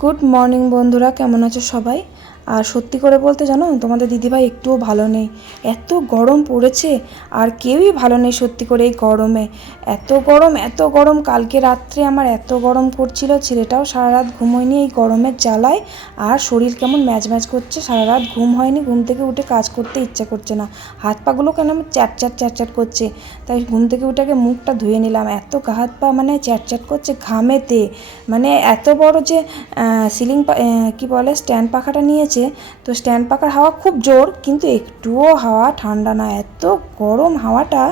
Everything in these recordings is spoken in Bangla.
গুড মর্নিং বন্ধুরা কেমন আছো সবাই? আর সত্যি করে বলতে জানো, তোমাদের দিদিভাই একটুও ভালো নেই। এত গরম পড়েছে, আর কেউই ভালো নেই সত্যি করে এই গরমে। এত গরম এত গরম, কালকে রাত্রে আমার এত গরম করছিল ছেলেটাও সারা রাত ঘুমোয়নি এই গরমের জ্বালায়, আর শরীর কেমন ম্যাচ ম্যাচ করছে সারা রাত ঘুম হয়নি, ঘুম থেকে উঠে কাজ করতে ইচ্ছা করছে না। হাত পাগুলো কেন আমার চ্যাট চ্যাট চ্যাট চ্যাট করছে? তাই ঘুম থেকে উঠে মুখটা ধুয়ে নিলাম। এত গা হাত পা মানে চ্যাট চ্যাট করছে ঘামেতে। মানে এত বড় যে সিলিং কি বলে, স্ট্যান্ড পাখাটা নিয়েছে তো স্ট্যান্ড পাখার হাওয়া খুব জোর কিন্তু একটুও হাওয়া ঠান্ডা না। এত গরম হাওয়াটা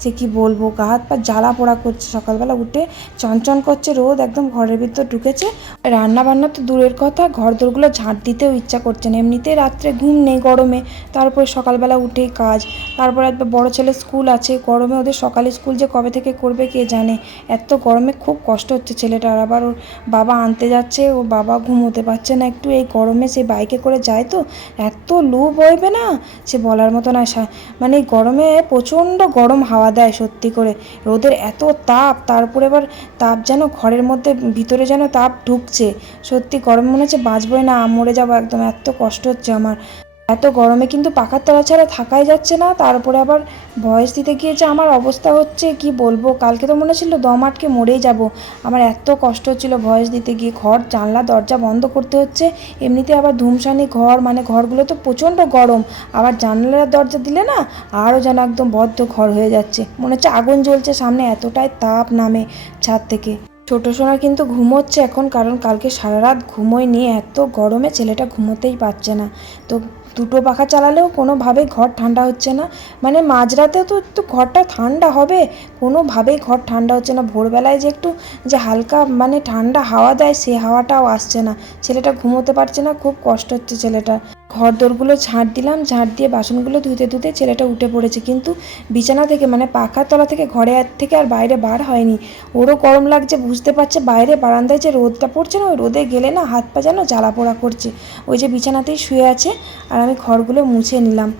যে কি বলব, গা হাত পা জ্বালা পোড়া করছে। সকালবেলা উঠে চনচন করছে, রোদ একদম ঘরের ভিতর ঢুকেছে। রান্না বান্না তো দূরের কথা ঘর দোরগুলো ঝাঁট দিতেও ইচ্ছা করছে না। এমনিতেই রাত্রে ঘুম নেই গরমে, তারপরে সকালবেলা উঠেই কাজ, তারপরে একবার বড় ছেলে স্কুল আছে, গরমে ওদের সকালে স্কুল যে কবে থেকে করবে কে জানে। এত গরমে খুব কষ্ট হচ্ছে ছেলেটার আবার ওর বাবা আনতে যাচ্ছে ও বাবা ঘুমোতে পারছে না একটু। এই গরমে সে বাইকে করে যায় তো, এত লু বইবে না? সে বলার মতো না, সা- মানে গরমে প্রচণ্ড গরম হাওয়া দেয় সত্যি করে। রোদের এত তাপ, তারপরে আবার তাপ যেন ঘরের মধ্যে, ভিতরে যেন তাপ ঢুকছে। সত্যি গরম মনে হচ্ছে বাঁচবই না মরে যাব একদম। এত কষ্ট হচ্ছে আমার। এত গরমে কিন্তু পাখার তলা ছাড়া থাকাই যাচ্ছে না তারপরে আবার ভয়েস দিতে গিয়ে যে আমার অবস্থা হচ্ছে, কি বলব? কালকে তো মনে ছিল দম আটকে মরেই যাব। আমার এত কষ্ট হচ্ছিল ভয়েস দিতে গিয়ে, ঘর, জানলা, দরজা বন্ধ করতে হচ্ছে, এমনিতে আবার ধুমসানি ঘর মানে ঘরগুলো তো প্রচণ্ড গরম। আবার জানলার দরজা দিলে না, আরও যেন একদম বদ্ধ ঘর হয়ে যাচ্ছে। মনে হচ্ছে আগুন জ্বলছে, সামনে এতটাই তাপ নামে ছাদ থেকে। ছোটো সোনা কিন্তু ঘুমোচ্ছে এখন, কারণ কালকে সারা রাত ঘুমোয়নি, এত গরমে ছেলেটা ঘুমোতেই পারছে না। তো দুটো পাখা চালালেও কোনোভাবে ঘর ঠান্ডা হচ্ছে না। মানে মাঝরাতে তো তো ঘরটা ঠান্ডা হবে, কোনোভাবেই ঘর ঠান্ডা হচ্ছে না। ভোরবেলায় যে একটু যে হালকা মানে ঠান্ডা হাওয়া দেয়, সে হাওয়াটাও আসছে না। ছেলেটা ঘুমোতে পারছে না, খুব কষ্ট হচ্ছে ছেলেটা ঘর দোরগুলো ঝাঁট দিলাম, ঝাঁট দিয়ে বাসনগুলো ধুতে ধুতে ছেলেটা উঠে পড়েছে। কিন্তু বিছানা থেকে মানে পাখার তলা থেকে, ঘরে থেকে আর বাইরে বার হয়নি। ওরও গরম লাগছে, বুঝতে পারছে বাইরে বারান্দায় যে রোদটা পড়ছে না, ওই রোদে গেলে না হাত পা যেন জ্বালা পোড়া করছে। ওই যে বিছানাতেই শুয়ে আছে আর আমি ঘরগুলো মুছে নিলাম।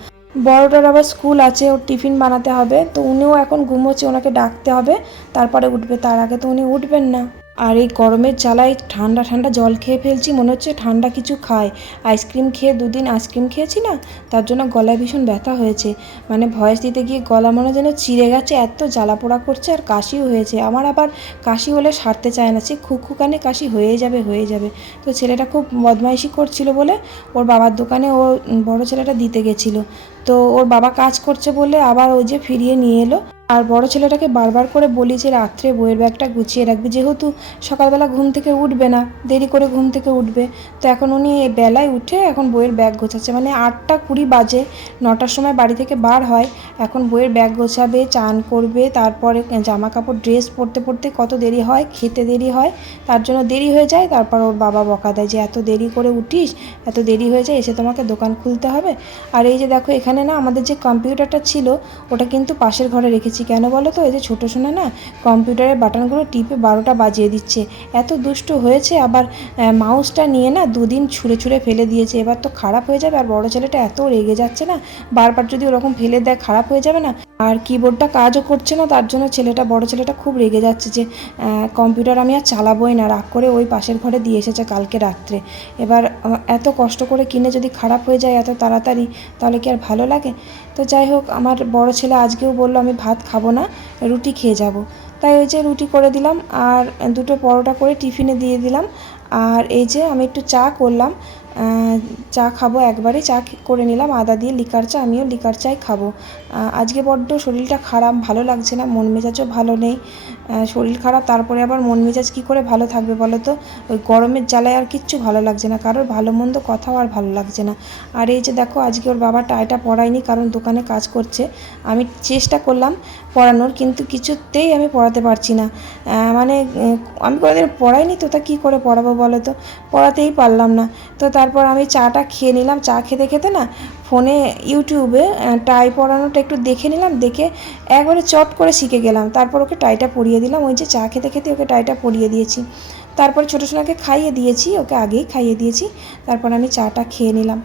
বড়টার আবার স্কুল আছে, ওর টিফিন বানাতে হবে। তো উনিও এখন ঘুমোচ্ছে, ওনাকে ডাকতে হবে। তারপরে উঠবে, তার আগে তো উনি উঠবেন না। আর এই গরমের জ্বালায় ঠান্ডা ঠান্ডা জল খেয়ে ফেলছি, মনে হচ্ছে ঠান্ডা কিছু খায়। আইসক্রিম খেয়ে দুদিন আইসক্রিম খেয়েছি না? তার জন্য গলায় ভীষণ ব্যথা হয়েছে। মানে ভয়েস দিতে গিয়ে গলা মনে যেন চিড়ে গেছে, এত জ্বালা পোড়া করছে আর কাশিও হয়েছে। আমার আবার কাশি হলে সারতে চায় না, সে খুকুকানে কাশি হয়ে যাবে হয়ে যাবে। তো ছেলেটা খুব বদমাইশি করছিল বলে ওর বাবার দোকানে ও বড় ছেলেটা দিতে গেছিল। তো ওর বাবা কাজ করছে বলে আবার ওই যে ফিরিয়ে নিয়ে এলো। আর বড় ছেলেটাকে বারবার করে বলি যে রাত্রে বইয়ের ব্যাগটা গুছিয়ে রাখবি, যেহেতু সকালবেলা ঘুম থেকে উঠবে না, দেরি করে ঘুম থেকে উঠবে। তো এখন উনি বেলায় উঠে এখন বইয়ের ব্যাগ গোছাচ্ছে। মানে আটটা কুড়ি বাজে, নটার সময় বাড়ি থেকে বার হয়, এখন বইয়ের ব্যাগ গোছাবে, চান করবে, তারপরে জামা কাপড় ড্রেস পরতে পরতে কত দেরি হয়, খেতে দেরি হয়, তার জন্য দেরি হয়ে যায়, তারপর ওর বাবা বকা দেয় যে, এত দেরি করে উঠিস, এত দেরি হয়ে যায়, এসে তোমাকে দোকান খুলতে হবে। আর এই যে দেখো, এখানে না আমাদের যে কম্পিউটারটা ছিল, ওটা কিন্তু পাশের ঘরে রেখেছি। কেন বলো তো? এই যে ছোটো সোনা না, কম্পিউটারের বাটনগুলো টিপে বারোটা বাজিয়ে দিচ্ছে। এত দুষ্ট হয়েছে, আবার মাউসটা নিয়ে না দুদিন ছুঁড়ে ছুঁড়ে ফেলে দিয়েছে। এবার তো খারাপ হয়ে যাবে, আর বড় ছেলেটা এত রেগে যাচ্ছে না, বারবার যদি ওরকম ফেলে দেয়, খারাপ হয়ে যাবে না। আর কিবোর্ডটা কাজও করছে না, তার জন্য ছেলেটা, বড় ছেলেটা খুব রেগে যাচ্ছে যে কম্পিউটার আমি আর চালাবোই না। রাগ করে ওই পাশের ঘরে দিয়ে এসেছে কালকে রাত্রে। এবার এত কষ্ট করে কিনে যদি খারাপ হয়ে যায়, এত তাড়াতাড়ি, তাহলে কি আর ভালো লাগে? তো যাই হোক, আমার বড় ছেলে আজকেও বলল, আমি ভাত খাব না, রুটি খেয়ে যাব। তাই ওই যে রুটি করে দিলাম, আর দুটো পরোটা করে টিফিনে দিয়ে দিলাম। আর এই যে আমি একটু চা করলাম চা খাব একবারে। চা করে নিলাম, আদা দিয়ে লিকার চা, আমিও লিকার চাই খাব। আজকে বড্ড শরীরটা খারাপ, ভালো লাগছে না, মন মেজাজও ভালো নেই। শরীর খারাপ, তারপরে আবার মন মেজাজ কী করে ভালো থাকবে বলো তো? ওই গরমের জ্বালায় আর কিচ্ছু ভালো লাগছে না, কারোর ভালো মন্দ কথাও আর ভালো লাগছে না। আর এই যে দেখো, আজকে ওর বাবা টাইটা পড়ায়নি কারণ দোকানে কাজ করছে। আমি চেষ্টা করলাম পড়ানোর কিন্তু কিছুতেই আমি পড়াতে পারছি না। মানে আমি কোনোদিন পড়াইনি তো, তা কী করে পড়াবো বলো তো? পড়াতেই পারলাম না। তো তারপর আমি চাটা খেয়ে নিলাম। চা খেতে খেতে না ফোনে ইউটিউবে টাই পরানোটা একটু দেখে নিলাম, দেখে একবারে চট করে শিখে গেলাম। তারপর ওকে টাইটা পরিয়ে দিলাম। ওই যে চা খেতে খেতে ওকে টাইটা পরিয়ে দিয়েছি। তারপর ছোটো সোনাকে খাইয়ে দিয়েছি, ওকে আগেই খাইয়ে দিয়েছি। তারপর আমি চাটা খেয়ে নিলাম।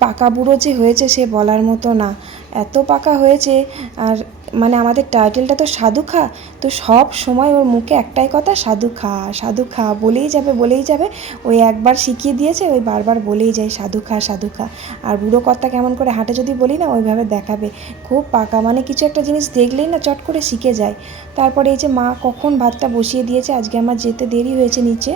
পাকা বুড়ো যে হয়েছে সে বলার মতো না। এত পাকা হয়েছে আর মানে আমাদের টাইটেলটা তো সাধু খা তো সব সময় ওর মুখে একটাই কথা সাধু খা সাধু খা বলেই যাবে বলেই যাবে। ওই একবার শিখিয়ে দিয়েছে, ওই বারবার বলেই যায় সাধু খা সাধু খা আর বুড়ো কর্তা কেমন করে হাঁটে যদি বলি না, ওইভাবে দেখাবে। খুব পাকা মানে কিছু একটা জিনিস দেখলেই না চট করে শিখে যায়। তারপরে এই যে মা কখন ভাতটা বসিয়ে দিয়েছে, আজকে আমার যেতে দেরি হয়েছে নিচে।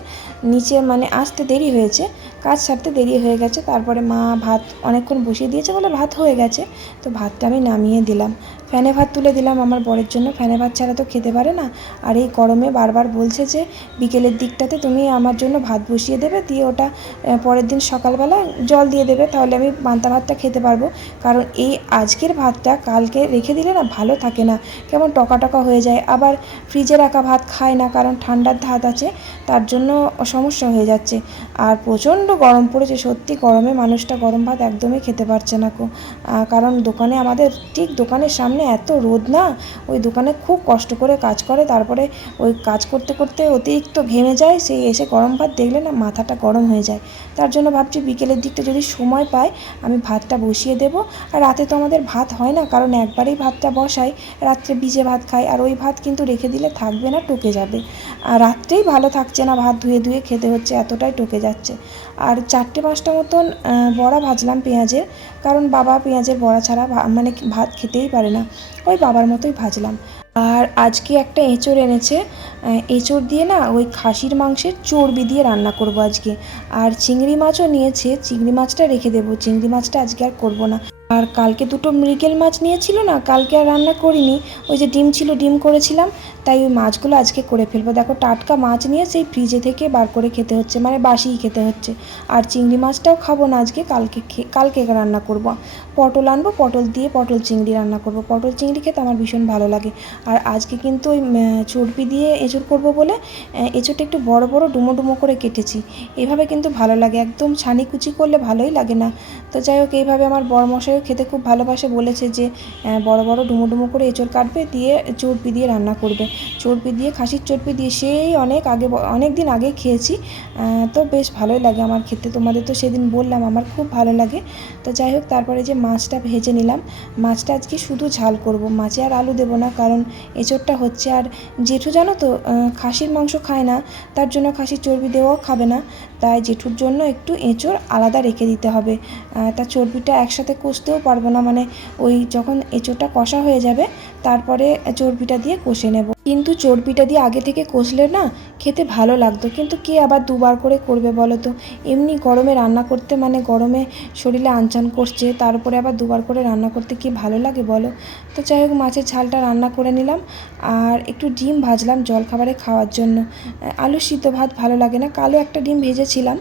নিচে মানে আসতে দেরি হয়েছে, কাজ সারতে দেরি হয়ে গেছে। তারপরে মা ভাত অনেকক্ষণ বসিয়ে দিয়েছে বলে ভাত হয়ে গেছে। তো ভাতটা আমি নামিয়ে দিলাম। ফ্যানে ভাত তুলে দিলাম আমার বরের জন্য। ফ্যানে ভাত ছাড়া তো খেতে পারে না। আর এই গরমে বারবার বলছে যে, বিকেলের দিকটাতে তুমি আমার জন্য ভাত বসিয়ে দেবে, দিয়ে ওটা পরের দিন সকালবেলা জল দিয়ে দেবে, তাহলে আমি পান্তা ভাতটা খেতে পারব। কারণ এই আজকের ভাতটা কালকে রেখে দিলে না ভালো থাকে না। কেমন টকা টকা হয়ে যায়। আবার ফ্রিজে রাখা ভাত খায় না কারণ ঠান্ডার ধাত আছে, তার জন্য সমস্যা হয়ে যাচ্ছে। আর প্রচণ্ড গরম পড়েছে, সত্যি গরমে মানুষটা গরম ভাত একদমই খেতে পারছে না কারণ দোকানে আমাদের ঠিক দোকানের সামনে এত রোদ না, ওই দোকানে খুব কষ্ট করে কাজ করে, তারপরে ওই কাজ করতে করতে অতিরিক্ত ঘেমে যায়, সেই এসে গরম ভাত দেখলে না মাথাটা গরম হয়ে যায়। তার জন্য ভাবছি বিকেলের দিকটা যদি সময় পাই, আমি ভাতটা বসিয়ে দেব। আর রাতে তো আমাদের ভাত হয় না, কারণ একবারেই ভাতটা বসাই, রাত্রে ভিজে ভাত খাই, আর ওই ভাত কিন্তু রেখে দিলে থাকবে না, টুকে যাবে। আর রাত্রেই ভালো থাকছে না, ভাত ধুয়ে ধুয়ে খেতে হচ্ছে, এতটাই টুকে যাচ্ছে। আর চারটে পাঁচটা মতন বড়া ভাজলাম পেঁয়াজের, কারণ বাবা পেঁয়াজের বড়া ছাড়া মানে ভাত খেতেই পারে না। ওই বাবার মতোই ভাজলাম। আর আজকে একটা এঁচড় এনেছে। এঁচড় দিয়ে না ওই খাসির মাংসের চর্বি দিয়ে রান্না করব আজকে। আর চিংড়ি মাছও নিয়েছে। চিংড়ি মাছটা রেখে দেবো। চিংড়ি মাছটা আজকে আর করব না। আর কালকে দুটো মৃগেল মাছ নিয়েছিল না কালকে আর রান্না করিনি। ওই যে ডিম ছিল ডিম করেছিলাম তাই ওই মাছগুলো আজকে করে ফেলব। দেখো টাটকা মাছ নিয়ে সেই ফ্রিজে থেকে বার করে খেতে হচ্ছে মানে বাসিই খেতে হচ্ছে। আর চিংড়ি মাছটাও খাব না আজকে কালকে কালকে রান্না করব। পটল আনব পটল দিয়ে পটল চিংড়ি রান্না করব। পটল চিংড়ি খেতে আমার ভীষণ ভালো লাগে। আর আজকে কিন্তু ওই চর্বি দিয়ে এঁচড় করব বলে আহ, এঁচড়টা একটু বড় বড় ডুমো ডুমো করে কেটেছি। এভাবে কিন্তু ভালো লাগে একদম ছানি কুচি করলে ভালোই লাগে না। তো যাই হোক এইভাবে আমার বড় মশাইও খেতে খুব ভালোবাসে, বলেছে যে বড় বড় ডুমো ডুমো করে এঁচড় কাটবে, দিয়ে চর্বি দিয়ে রান্না করবে। চর্বি দিয়ে, খাসির চর্বি দিয়ে, সেই অনেক আগে, অনেক দিন আগে খেয়েছি। তো বেশ ভালোই লাগে আমার খেতে, তোমাদের তো সেদিন বললাম, আমার খুব ভালো লাগে। তো যাই হোক, তারপরে যে মাছটা ভেজে নিলাম, মাছটা আজকে শুধু ঝাল করব, মাছে আর আলু দেবো না, কারণ এঁচড়টা হচ্ছে, আর জেঠু জানো তো খাসির মাংস খায় না, তার জন্য খাসির চর্বি দেওয়াও খাবে না। তাই জেঠুর জন্য একটু এঁচড় আলাদা রেখে দিতে হবে। তা চর্বিটা একসাথে কষতেও পারব না। মানে ওই যখন এঁচোড়টা কষা হয়ে যাবে তারপরে চর্বিটা দিয়ে কষে নেব। কিন্তু চর্বিটা দিয়ে আগে থেকে কষলে না খেতে ভালো লাগতো। কিন্তু কে আবার দুবার করে করবে বলো তো? এমনি গরমে রান্না করতে মানে গরমে শরীরে আনচান করছে, তারপরে আবার দুবার করে রান্না করতে কি ভালো লাগে বলো? তো যাই হোক, মাছের ঝালটা রান্না করে নিলাম। আর একটু ডিম ভাজলাম জলখাবারে খাওয়ার জন্য। আলু সিদ্ধ ভাত ভালো লাগে না। কালো একটা ডিম ভেজেছিলাম,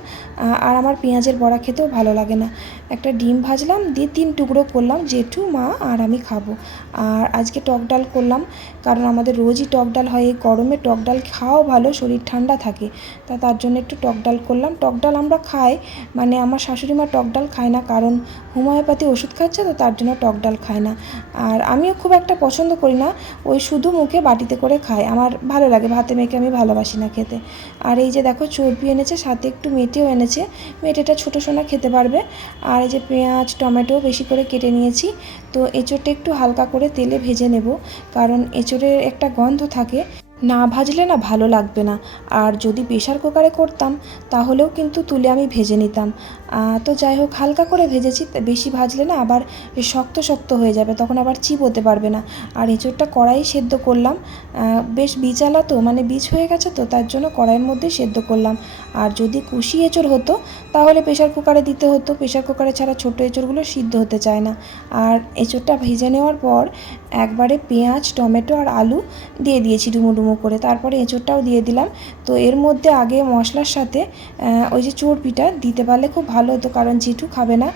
আর আমার পেঁয়াজের বড়া খেতেও ভালো লাগে না। একটা ডিম ভাজলাম, দিয়ে তিন টুকরো করলাম, জেঠু, মা আর আমি খাব। আর আজকে টক ডাল করলাম। কারণ আমাদের রোজই টক ডাল হয়, এই গরমে টক ডাল খাওয়াও ভালো, শরীর ঠান্ডা থাকে। তা তার জন্য একটু টক ডাল করলাম। টক ডাল আমরা খাই মানে আমার শাশুড়ি মা টক ডাল খায় না, কারণ হোমিওপ্যাথি ওষুধ খাচ্ছে তো তার জন্য টক ডাল খায় না। আর আমিও খুব একটা পছন্দ করি না, ওই শুধু মুখে বাটিতে করে খাই। আমার ভালো লাগে, ভাতে মেখে আমি ভালোবাসি না খেতে। আর এই যে দেখো চর্বি এনেছে, সাথে একটু মেটেও এনেছে। মেটেটা ছোটো সোনা খেতে পারবে। আর এই যে পেঁয়াজ, টমেটো বেশি করে কেটে নিয়েছি। তো এঁচোড়টা একটু হালকা করে তেলে ভেজে নেব কারণ এঁচোড়ের একটা গন্ধ থাকে। না ভাজলে না ভালো লাগবে না। আর যদি প্রেশার কুকারে করতাম, তাহলেও কিন্তু তুলে আমি ভেজে নিতাম। তো যাই হোক, হালকা করে ভেজেছি বেশি ভাজলে না আবার শক্ত শক্ত হয়ে যাবে, তখন আবার চিবোতে পারবে না। আর এঁচোড়টা কড়াই সেদ্ধ করলাম। বেশ বিচালা তো মানে বীজ হয়ে গেছে তো, তার জন্য কড়াইয়ের মধ্যে সেদ্ধ করলাম। আর যদি কুশি এঁচোড় হতো, তাহলে প্রেশার কুকারে দিতে হতো। প্রেশার কুকারে ছাড়া ছোটো এঁচোড়গুলো সিদ্ধ হতে চায় না। আর এঁচোড়টা ভেজে নেওয়ার পর, একবারে পেঁয়াজ, টমেটো আর আলু দিয়ে দিয়েছি ডুমো ডুমো ডুমো করে তারপরে এঁচোড়টাও দিয়ে দিলাম। তো এর মধ্যে আগে মশলার সাথে ওই যে চর্বিটা দিতে পারলে খুব ভালো হতো কারণ জেঠু খাবে না।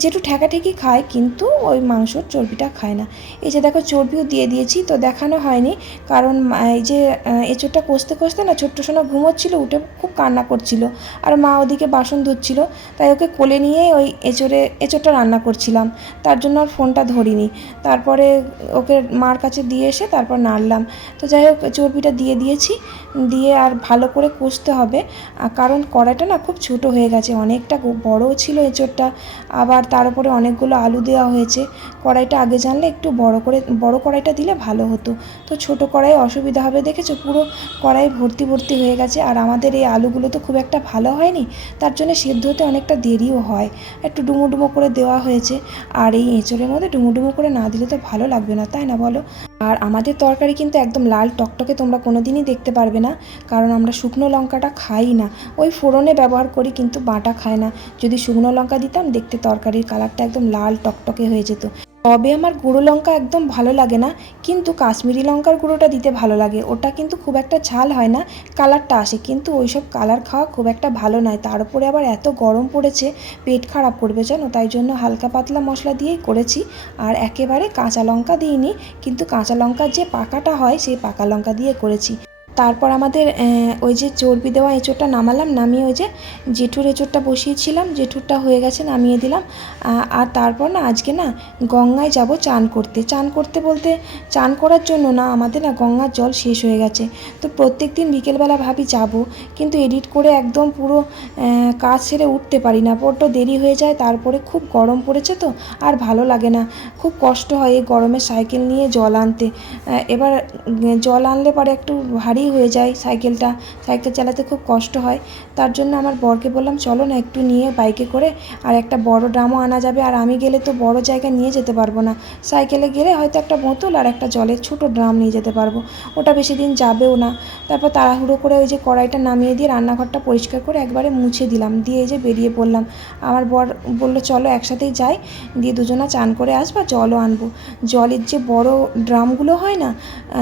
জেঠু ঠেকাঠেকি খায় কিন্তু ওই মাংসর চর্বিটা খায় না। এই যে দেখো চর্বিও দিয়ে দিয়েছি তো দেখানো হয়নি কারণ এই যে এঁচোড়টা কষতে কষতে না ছোট্ট সোনা ঘুমোচ্ছিল, উঠে খুব কান্না করছিল আর মা ওদিকে বাসন ধুচ্ছিল। তাই ওকে কোলে নিয়ে ওই এঁচোড়ে, এঁচোড়টা রান্না করছিলাম। তার জন্য আর ফোনটা ধরিনি। তারপরে ওকে মার কাছে দিয়ে এসে তারপর নাড়লাম। তো যাই হোক চর্বিটা দিয়ে দিয়েছি, দিয়ে আর ভালো করে কষতে হবে। কারণ কড়াইটা না খুব ছোট হয়ে গেছে, অনেকটা বড়ও ছিল এঁচোড়টা আবার তার উপরে অনেকগুলো আলু দেওয়া হয়েছে। কড়াইটা আগে জানলে একটু বড় করে, বড় কড়াইটা দিলে ভালো হতো। তো ছোট কড়াই অসুবিধা হবে দেখেছ? পুরো কড়াই ভর্তি ভর্তি হয়ে গেছে। আর আমাদের এই আলুগুলো তো খুব একটা ভালো হয়নি, তার জন্য সেদ্ধ হতে অনেকটা দেরিও হয়। একটু ডুমো ডুমো করে দেওয়া হয়েছে। আর এই এঁচড়ের মধ্যে ডুমো ডুমো করে না দিলে তো ভালো লাগবে না, তাই না বলো? আর আমাদের তরকারি কিন্তু একদম লাল টকটকে তোমরা কোনো দিনই দেখতে পারবে না, কারণ আমরা শুকনো লঙ্কাটা খাই না। ওই ফোড়নে ব্যবহার করি কিন্তু বাটা খায় না। যদি শুকনো লঙ্কা দিতাম দেখতে তরকারির কালারটা একদম লাল টকটকে হয়ে যেত। তবে আমার গুঁড়ো লঙ্কা একদম ভালো লাগে না, কিন্তু কাশ্মীরি লঙ্কার গুঁড়োটা দিতে ভালো লাগে। ওটা কিন্তু খুব একটা ঝাল হয় না, কালারটা আসে, কিন্তু ওইসব কালার খাওয়া খুব একটা ভালো নয়। তার উপরে আবার এত গরম পড়েছে, পেট খারাপ করবে জানো, তাই জন্য হালকা পাতলা মশলা দিয়েই করেছি। আর একেবারে কাঁচা লঙ্কা দিইনি, কিন্তু কাঁচা লঙ্কার যে পাকাটা হয়, সেই পাকা লঙ্কা দিয়ে করেছি। তারপর আমাদের ওই যে চর্বি দেওয়া এঁচোড়টা নামালাম, নামিয়ে ওই যে জেঠুর এঁচোড়টা বসিয়েছিলাম, জেঠুরটা হয়ে গেছে, নামিয়ে দিলাম। আর তারপর না আজকে না গঙ্গায় যাব চান করতে। চান করতে বলতে চান করার জন্য না আমাদের না গঙ্গার জল শেষ হয়ে গেছে। তো প্রত্যেক দিন বিকেলবেলা ভাবি যাব, কিন্তু এডিট করে একদম পুরো কাজ সেরে উঠতে পারি না। বড্ড দেরি হয়ে যায়, তারপরে খুব গরম পড়েছে তো, আর ভালো লাগে না। খুব কষ্ট হয় এই গরমে সাইকেল নিয়ে জল আনতে। এবার জল আনলে পরে একটু ভারী হয়ে যায় সাইকেলটা। সাইকেল চালাতে খুব কষ্ট হয়। তার জন্য আমার বরকে বললাম, চলো না একটু নিয়ে বাইকে করে আর একটা বড় ড্রামও আনা যাবে। আর আমি গেলে তো বড় জায়গায় নিয়ে যেতে পারব না। সাইকেলে গেলে হয়তো একটা বোতল আর একটা জলের ছোট ড্রাম নিয়ে যেতে পারব। ওটা বেশি দিন যাবেও না। তারপর তাড়াহুড়ো করে ওই যে কড়াইটা নামিয়ে দিয়ে রান্নাঘরটা পরিষ্কার করে একবারে মুছে দিলাম। দিয়ে এই যে বেরিয়ে পড়লাম। আমার বর বলল, চলো একসাথেই যাই। দিয়ে দুজনা চান করে আসবা জলও আনব। জলের যে বড় ড্রামগুলো হয় না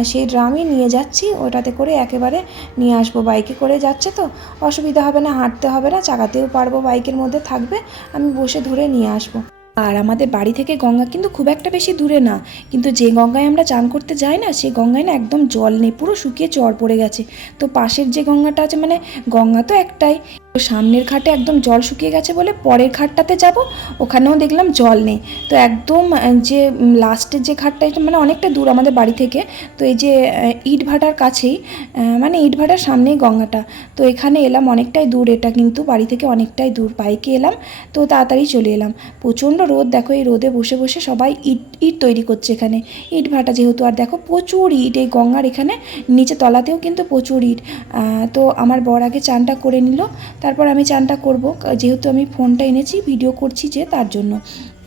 সেই ড্রামই নিয়ে যাচ্ছি। ওটাতে করে একেবারে নিয়ে আসব। বাইকে করে যাচ্ছে তো, অসুবিধা হবে না, হাঁটতে হবে না, চাকাতেও পারব, বাইকের মধ্যে থাকবে, আমি বসে ধরে নিয়ে আসব। আর আমাদের বাড়ি থেকে গঙ্গা কিন্তু খুব একটা বেশি দূরে না, কিন্তু যে গঙ্গায় আমরা চান করতে যাই না সেই গঙ্গায় না একদম জল নেই, পুরো শুকিয়ে চর পড়ে গেছে। তো পাশের যে গঙ্গাটা আছে মানে গঙ্গা তো একটাই। সামনের ঘাটে একদম জল শুকিয়ে গেছে বলে পরের ঘাটটাতে যাব, ওখানেও দেখলাম জল নেই। তো একদম যে লাস্টের যে ঘাটটা এটা মানে অনেকটা দূর আমাদের বাড়ি থেকে। তো এই যে ইট ভাটার কাছেই মানে ইট ভাটার সামনেই গঙ্গাটা। তো এখানে এলাম অনেকটাই দূর, এটা কিন্তু বাড়ি থেকে অনেকটাই দূর। বাইকে এলাম, তো তাড়াতাড়ি চলে এলাম। প্রচণ্ড রোদ, দেখো এই রোদে বসে বসে সবাই ইট ইট তৈরি করছে এখানে। ইট ভাটা যেহেতু, আর দেখো প্রচুর ইট, এই গঙ্গার এখানে নিচে তলাতেও কিন্তু প্রচুর ইট। তো আমার বর আগে চানটা করে নিল তারপর আমি চানটা করব। যেহেতু আমি ফোনটা এনেছি ভিডিও করছি যে তার জন্য।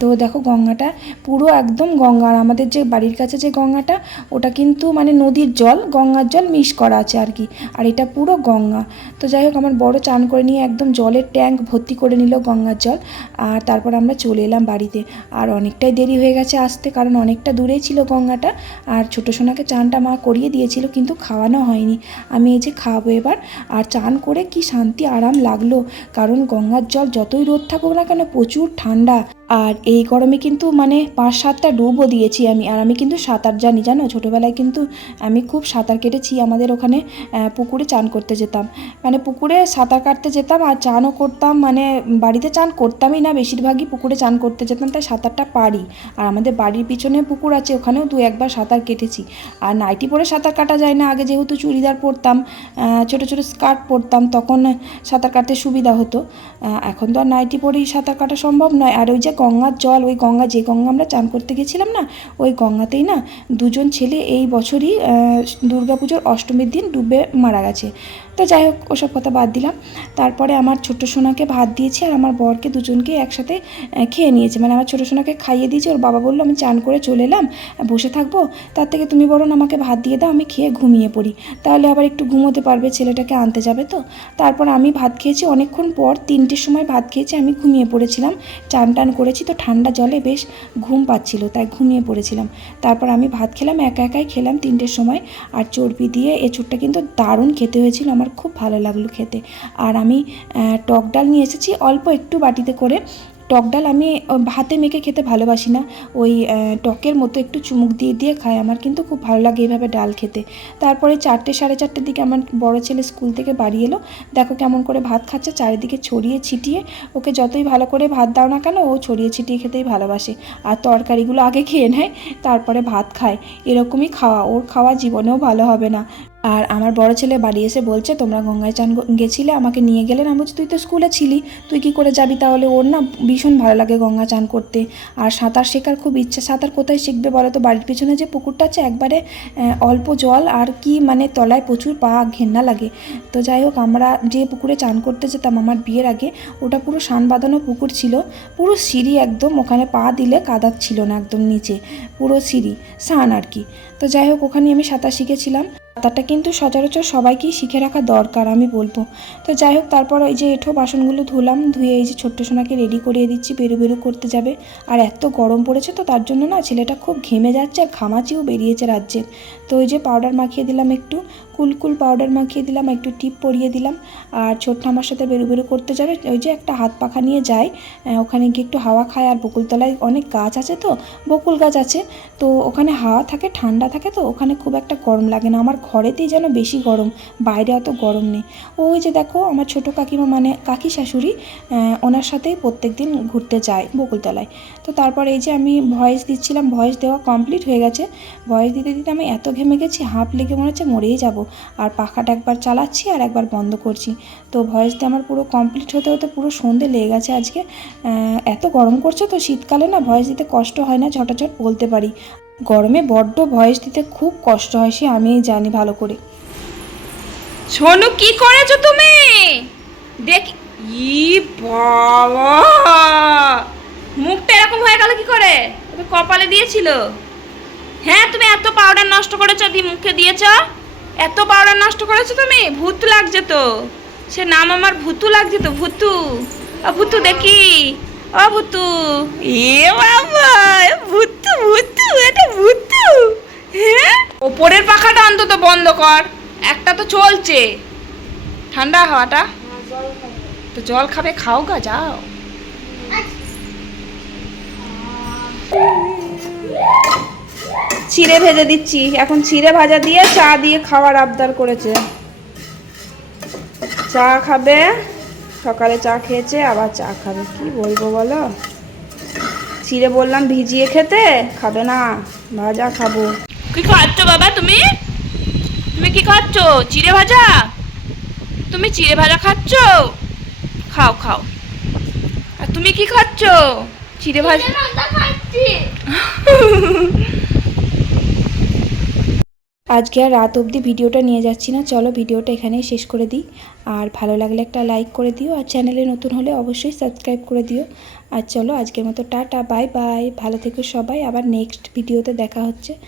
তো দেখো গঙ্গাটা পুরো একদম গঙ্গা। আর আমাদের যে বাড়ির কাছে যে গঙ্গাটা, ওটা কিন্তু মানে নদীর জল, গঙ্গার জল মিশ করা আছে আর কি। আর এটা পুরো গঙ্গা। তো যাই হোক, আমার বড় চান করে নিয়ে একদম জলের ট্যাঙ্ক ভর্তি করে নিল গঙ্গার জল। আর তারপর আমরা চলে এলাম বাড়িতে। আর অনেকটাই দেরি হয়ে গেছে আসতে, কারণ অনেকটা দূরেই ছিল গঙ্গাটা। আর ছোটো সোনাকে চানটা মা করিয়ে দিয়েছিল, কিন্তু খাওয়ানো হয়নি। আমি এই যে খাওয়াবো এবার। আর চান করে কি শান্তি, আরাম লাগল। কারণ গঙ্গার জল যতই রোদ থাকুক না কেন, প্রচুর ঠান্ডা। আর এই গরমে কিন্তু মানে পাঁচ সাতটা ডুবও দিয়েছি আমি। আর আমি কিন্তু সাঁতার জানি, জানো? ছোটোবেলায় কিন্তু আমি খুব সাঁতার কেটেছি, আমাদের ওখানে পুকুরে চান করতে যেতাম। মানে পুকুরে সাঁতার কাটতে যেতাম আর চানও করতাম মানে বাড়িতে চান করতামই না, বেশিরভাগই পুকুরে চান করতে যেতাম, তাই সাঁতারটা পারি। আর আমাদের বাড়ির পিছনে পুকুর আছে, ওখানেও দু একবার সাঁতার কেটেছি। আর নাইটি পরে সাঁতার কাটা যায় না, আগে যেহেতু চুড়িদার পরতাম ছোটো ছোটো স্কার্ট পরতাম, তখন সাঁতার কাটতে সুবিধা হতো। এখন তো আর নাইটি পরেই সাঁতার কাটা সম্ভব নয়। আর ওই যে গঙ্গার জল, ওই গঙ্গা যে গঙ্গা আমরা চান করতে গেছিলাম না, ওই গঙ্গাতেই না দুজন ছেলে এই বছরই দুর্গাপুজোর অষ্টমীর দিন ডুবে মারা গেছে। তো যাই হোক, ওসব কথা বাদ দিলাম। তারপরে আমার ছোট্ট সোনাকে ভাত দিয়েছি আর আমার বরকে দুজনকে একসাথে খেয়ে নিয়েছে। মানে আমার ছোটো সোনাকে খাইয়ে দিয়েছি, ওর বাবা বলল, আমি চান করে চলে এলাম, বসে থাকব। তার থেকে তুমি বরং আমাকে ভাত দিয়ে দাও, আমি খেয়ে ঘুমিয়ে পড়ি। তাহলে আবার একটু ঘুমোতে পারবে, ছেলেটাকে আনতে যাবে তো? তারপর আমি ভাত খেয়েছি। অনেকক্ষণ পর তিনটের সময় ভাত খেয়েছি, আমি ঘুমিয়ে পড়েছিলাম। চান টান করেছি তো ঠান্ডা জলে বেশ ঘুম পাচ্ছিল, তাই ঘুমিয়ে পড়েছিলাম। তারপর আমি ভাত খেলাম, একা একাই খেলাম তিনটের সময়। আর চর্বি দিয়ে এঁচুরটা কিন্তু দারুণ খেতে হয়েছিল আমার খুব ভালো লাগল খেতে। আর আমি টক ডাল নিয়ে এসেছি, অল্প একটু বাটিতে করে। টক ডাল আমি ভাতে মেখে খেতে ভালোবাসি না। ওই টকের মতো একটু চুমুক দিয়ে দিয়ে খাই। আমার কিন্তু খুব ভালো লাগে এইভাবে ডাল খেতে। তারপরে চারটে, সাড়ে চারটের দিকে আমার বড় ছেলে স্কুল থেকে বাড়ি এলো। দেখো কেমন করে ভাত খাচ্ছে, চারিদিকে ছড়িয়ে ছিটিয়ে। ওকে যতই ভালো করে ভাত দাও না কেন, ও ছড়িয়ে ছিটিয়ে খেতেই ভালোবাসে। আর তরকারিগুলো আগে খেয়ে নেয়, তারপরে ভাত খায়। এরকমই খাওয়া, ওর খাওয়া জীবনেও ভালো হবে না। আর আমার বড় ছেলে বাড়ি এসে বলছে, তোমরা গঙ্গায় চান গেছিলে, আমাকে নিয়ে গেলেন আমি বলছি, তুই তো স্কুলে ছিলি, তুই কি করে যাবি তাহলে? ওর না ভীষণ ভালো লাগে গঙ্গা চান করতে। আর সাঁতার শেখার খুব ইচ্ছা, সাঁতার কোথায় শিখবে বলো তো? বাড়ির পিছনে যে পুকুরটা আছে, একবারে অল্প জল আর কি মানে তলায় প্রচুর পা ঘেন্না লাগে। তো যাই হোক, আমরা যে পুকুরে চান করতে যেতাম আমার বিয়ের আগে, ওটা পুরো সান বাঁধানো পুকুর ছিল। পুরো সিঁড়ি একদম, ওখানে পা দিলে কাদা ছিল না, একদম নিচে। পুরো সিঁড়ি, সান আর কি। তো যাই হোক ওখানে আমি সাঁতার শিখেছিলাম। সাঁতারটা কিন্তু সচরাচর সবাইকেই শিখে রাখা দরকার, আমি বলব। তো যাই হোক, তারপর ওই যে এঁঠো বাসনগুলো ধুলাম, ধুয়ে এই যে ছোট্ট সোনাকে রেডি করিয়ে দিচ্ছি, বেরু বেরু করতে যাবে। আর এত গরম পড়েছে তো, তার জন্য না ছেলেটা খুব ঘেমে যাচ্ছে আর ঘামাচিও বেরিয়েছে রাজ্যের তো ওই যে পাউডার মাখিয়ে দিলাম একটু কুলকুল পাউডার মাখিয়ে দিলাম, একটু টিপ পরিয়ে দিলাম। আর ছোট্ট আমার সাথে বেরু বেরু করতে যাবে, ওই যে একটা হাত পাখা নিয়ে যায়। ওখানে গিয়ে একটু হাওয়া খায় আর বকুলতলায় অনেক গাছ আছে তো, বকুল গাছ আছে। তো ওখানে হাওয়া থাকে, ঠান্ডা থাকে তো, ওখানে খুব একটা গরম লাগে না। আমার ঘরেতেই যেন বেশি গরম, বাইরে অত গরম নেই। ওই যে দেখো, আমার ছোট কাকিমা মানে কাকি শাশুড়ি ওনার সাথেই প্রত্যেক দিন ঘুরতে যায় বকুলতলায়। তো তারপর এই যে আমি ভয়েস দিচ্ছিলাম, ভয়েস দেওয়া কমপ্লিট হয়ে গেছে। ভয়েস দিতে দিতে আমি এত ঘেমে গেছি, হাঁপ লেগে মনে হচ্ছে মরেই যাব। আর পাখাটা একবার চালাচ্ছি আর একবার বন্ধ করছি। তো ভয়েস দিয়ে আমার পুরো কমপ্লিট হতে হতে পুরো সন্ধে লেগে গেছে আজকে। এত গরম করছে তো শীতকালে না, ভয়েস দিতে কষ্ট হয় না, ঝটাঝট বলতে পারি। গরমে বড্ড ভয়েস দিতে খুব কষ্ট হয়, সে আমিই জানি ভালো করে। সোনু, কি করেছ তুমি? দেখ ই বাবা! মুখটা এরকম হয়ে গেল কি করে? তুমি কপালে দিয়েছিল। হ্যাঁ তুমি এত পাউডার নষ্ট করেছ দিয়ে মুখে দিয়েছ? এত পাউডার নষ্ট করেছ তুমি? ভূত লাগছে তো। সে নাম আমার ভূতু লাগছে তো, ভূতু। ভূতু দেখি। ভূতু। এ বাবা, ভূতু ভূতু, এটা ভূতু। হ্যাঁ? ওপরের পাখাটা অন্তত বন্ধ কর, একটা তো চলছে। ঠান্ডা হাওয়াটা। তো জল খাবে, খাও গা, যাও। চিড়ে ভেজে দিচ্ছি। এখন চিড়ে ভাজা দিয়ে চা দিয়ে খাওয়ার আবদার করেছে। চা খাবে। সকালে চা খেয়েছে আবার চা খাবে। কি বলব বলো? চিড়ে বললাম ভিজিয়ে খেতে? খাবে না ভাজা খাব। কি খাচ্ছ বাবা তুমি? তুমি কি খাচ্ছ? চিড়ে ভাজা? তুমি চিড়ে ভাজা খাচ্ছ? খাও খাও। আর তুমি কি খাচ্ছ? চিড়ে ভাজা আজকে আর রাত অবধি ভিডিওটা নিয়ে যাচ্ছি না। চলো ভিডিওটা এখানেই শেষ করে দিই। আর ভালো লাগলে একটা লাইক করে দিও। আর চ্যানেলে নতুন হলে অবশ্যই সাবস্ক্রাইব করে দিও। আর চলো আজকের মতো টাটা বাই বাই ভালো থেকো সবাই। আবার নেক্সট ভিডিওতে দেখা হচ্ছে।